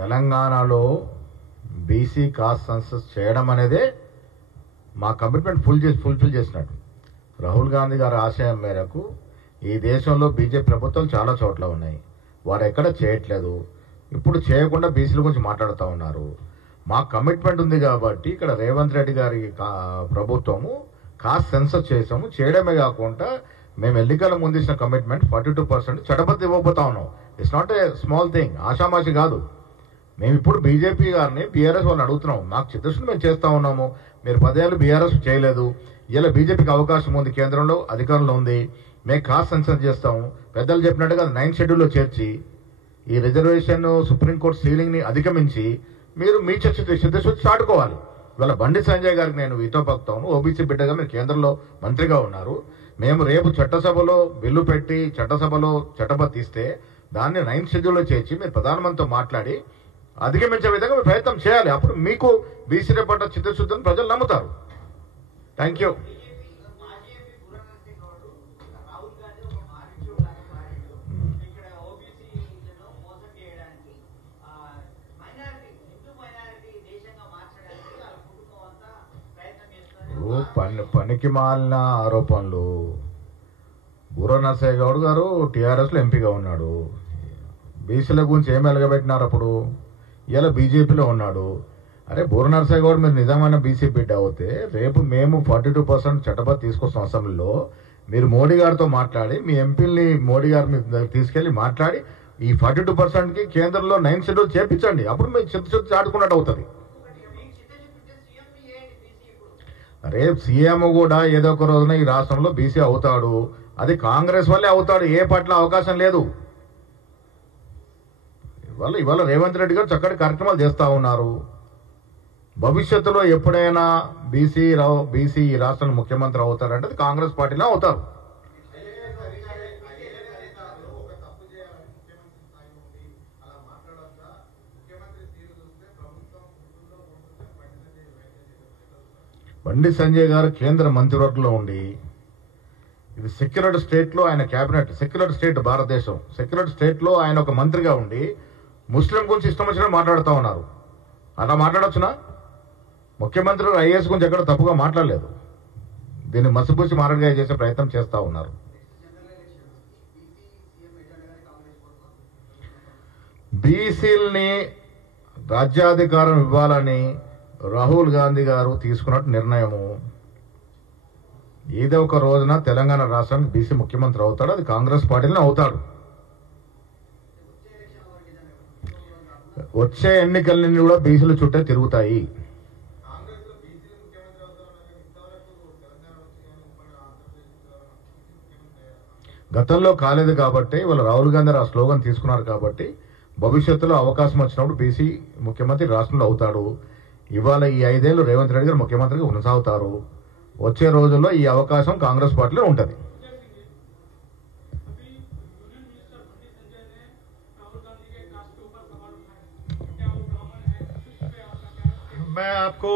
తెలంగాణలో BC cost census చేయడం అనేదే మా కమిట్మెంట్ ఫుల్ఫిల్ చేసినట్టు. రాహుల్ గాంధీ గారి ఆశయం మేరకు ఈ దేశంలో బీజేపీ ప్రభుత్వం చాలా చోట్ల ఉన్నాయి, వారు ఎక్కడ చేయట్లేదు. ఇప్పుడు చేయకుండా బీసీల గురించి మాట్లాడుతూ ఉన్నారు. మా కమిట్మెంట్ ఉంది కాబట్టి ఇక్కడ రేవంత్ రెడ్డి గారి ప్రభుత్వము కాస్ట్ సెన్సస్ చేసాము. చేయడమే కాకుండా మేము ఎన్నికల ముందు ఇచ్చిన కమిట్మెంట్ 42% చట్టబద్ధ ఇవ్వబోతా ఉన్నాం. It's not a small thing, ఆషామాషి కాదు. మేము ఇప్పుడు బీజేపీ గారిని బీఆర్ఎస్ వాళ్ళని అడుగుతున్నాం, మాకు చిత్తశుద్ధి మేము చేస్తూ ఉన్నాము, మీరు 10 ఏళ్ళు బీఆర్ఎస్ చేయలేదు, ఇలా బీజేపీకి అవకాశం ఉంది, కేంద్రంలో అధికారంలో ఉంది, మేము కాస్ట్ సెన్సస్ చేస్తాము. పెద్దలు చెప్పినట్టుగా 9th షెడ్యూల్లో చేర్చి ఈ రిజర్వేషన్ సుప్రీంకోర్టు సీలింగ్ని అధిగమించి మీరు మీ చిత్తశుద్ధి చాటుకోవాలి. ఇవాళ బండి సంజయ్ గారికి నేను వీతో పక్తాను, ఓబీసీ బిడ్డగా మీరు కేంద్రంలో మంత్రిగా ఉన్నారు. మేము రేపు చట్టసభలో బిల్లు పెట్టి చట్టసభలో చట్టబద్ధ తీస్తే దాన్ని 9th షెడ్యూల్లో చేర్చి మీరు ప్రధానమంత్రితో మాట్లాడి అధిగమించే విధంగా మీరు ప్రయత్నం చేయాలి. అప్పుడు మీకు బీసీల పట్ల చిత్తశుద్ధిని ప్రజలు నమ్ముతారు. Thank you. పనికి మాలిన ఆరోపణలు. బూర నరసయ్య గౌడ్ గారు టీఆర్ఎస్లో ఎంపీగా ఉన్నాడు, బీసీల గురించి ఏమి ఎలగబెట్టినారు అప్పుడు? ఇలా బీజేపీలో ఉన్నాడు. అరే బూర నరసయ్య గౌడ్ మీరు నిజమైన బీసీ బిడ్డ అవుతే రేపు మేము 42% చట్టబద్ధ తీసుకొస్తాం అసెంబ్లీలో. మీరు మోడీ గారితో మాట్లాడి మీ ఎంపీల్ని మోడీ గారి మీద తీసుకెళ్లి మాట్లాడి ఈ 42%కి కేంద్రంలో 9th షెడ్యూల్ చేపించండి. అప్పుడు మీరు చిత్తశుద్ధి చాటుకున్నట్టు అవుతుంది. రేపు సీఎం కూడా ఏదో ఒక రోజున ఈ రాష్ట్రంలో బీసీ అవుతాడు, అది కాంగ్రెస్ వల్లే అవుతాడు, ఏ పట్ల అవకాశం లేదు. ఇవాళ రేవంత్ రెడ్డి గారు చక్కటి కార్యక్రమాలు చేస్తూ ఉన్నారు. భవిష్యత్తులో ఎప్పుడైనా బీసీ ఈ రాష్ట్రంలో ముఖ్యమంత్రి అవుతారంటే అది కాంగ్రెస్ పార్టీలో అవుతారు. బండి సంజయ్ గారు కేంద్ర మంత్రివర్గంలో ఉండి, ఇది సెక్యులర్ స్టేట్లో ఆయన క్యాబినెట్, సెక్యులర్ స్టేట్ భారతదేశం, సెక్యులర్ స్టేట్లో ఆయన ఒక మంత్రిగా ఉండి ముస్లిం గురించి ఇష్టం వచ్చినట్టు మాట్లాడుతూ ఉన్నారు. అలా మాట్లాడొచ్చునా? ముఖ్యమంత్రులు ఐఏఎస్ గురించి ఎక్కడ తప్పుగా మాట్లాడలేదు. దీన్ని మసిపూసి మారడిగా చేసే ప్రయత్నం చేస్తూ ఉన్నారు. బీసీల్ని రాజ్యాధికారం ఇవ్వాలని రాహుల్ గాంధీ గారు తీసుకున్నట్టు నిర్ణయము, ఏదో ఒక రోజున తెలంగాణ రాష్ట్రానికి బీసీ ముఖ్యమంత్రి అవుతాడు, అది కాంగ్రెస్ పార్టీలోనే అవుతాడు. వచ్చే ఎన్నికలన్నీ కూడా బీసీల చుట్టే తిరుగుతాయి. గతంలో కాలేదు కాబట్టి ఇవాళ రాహుల్ గాంధీ ఆ స్లోగన్ తీసుకున్నారు కాబట్టి భవిష్యత్తులో అవకాశం వచ్చినప్పుడు బీసీ ముఖ్యమంత్రి రాష్ట్రంలో అవుతాడు. ఇవాళ ఈ 5 ఏళ్ళు రేవంత్ రెడ్డి గారు ముఖ్యమంత్రిగా కొనసాగుతారు. వచ్చే రోజుల్లో ఈ అవకాశం కాంగ్రెస్ పార్టీలో ఉంటుంది. मैं आपको